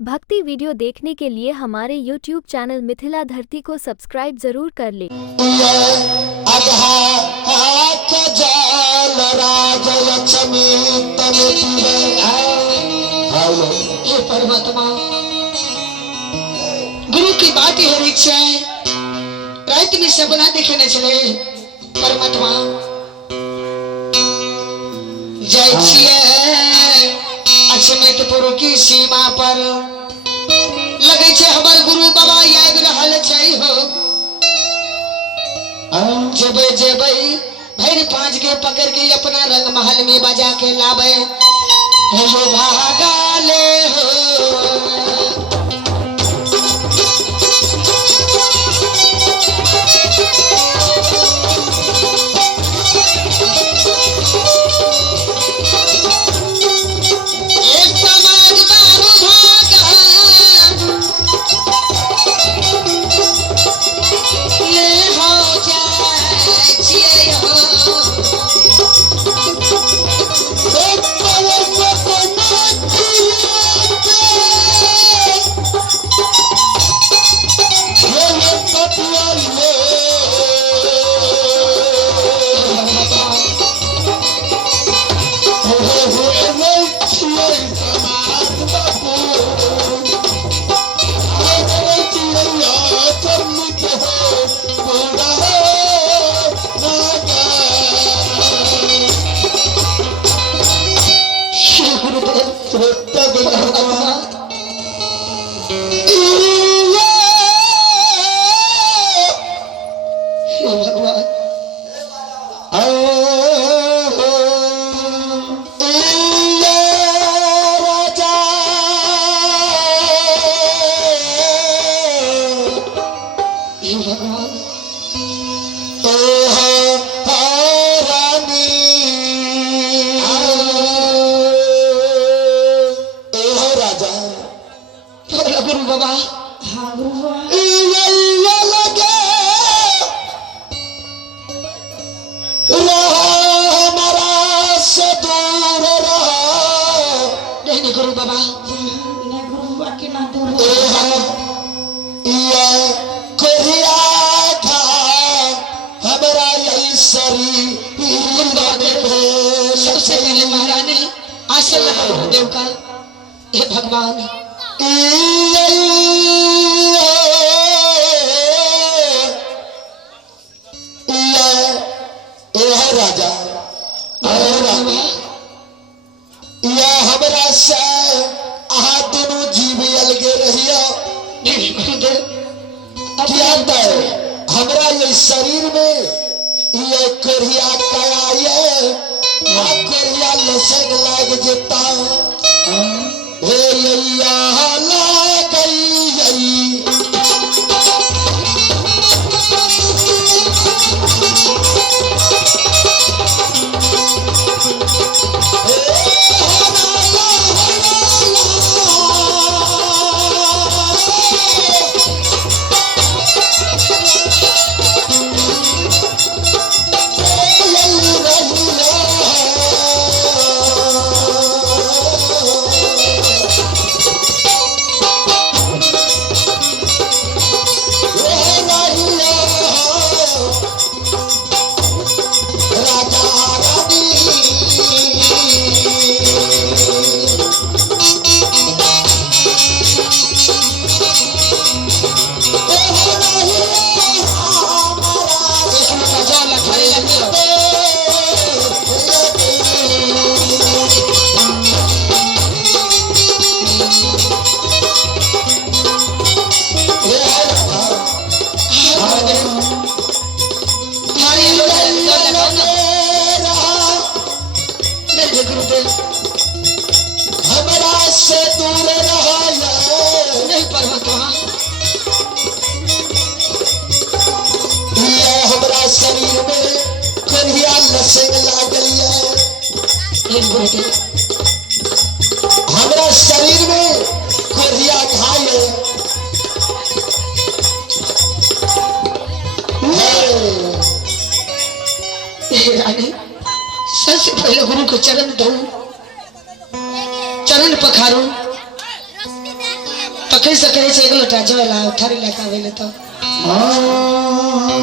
भक्ति वीडियो देखने के लिए हमारे YouTube चैनल मिथिला धरती को सब्सक्राइब जरूर कर ले। हे परमात्मा, गुरु की बात ही हर इच्छा है, रात में सपना देखे न चले। परमात्मा जय छिए अचमेटपुर की सीमा पर लगे छे हमार गुरु बाबा याद रहल छै हो। जेबे जेबे भैर पांच के पकड़ के अपना रंग महल में बजा के लावे हो भागा ले हो। गुरु बाबा गुरु के ना दूर सबसे पहले महारानी आशा लगा देव का। हे भगवान राजा या हमरा से आहा दोनों जीव अलगे रहियो। हमरा ये शरीर में ये कोरिया काया ये कोरिया लसक लाग जेता हे यैया लाग गई। हमरा से दूर नहीं परमात्मा, हमरा शरीर में करिया लसक लागल हमरा शरीर में करिया घायल सबसे पहले गुरु को चरण दो, चरण पखारो। तो कैसे करे छे एक लोटा जला थारी लेका भेले तो हाँ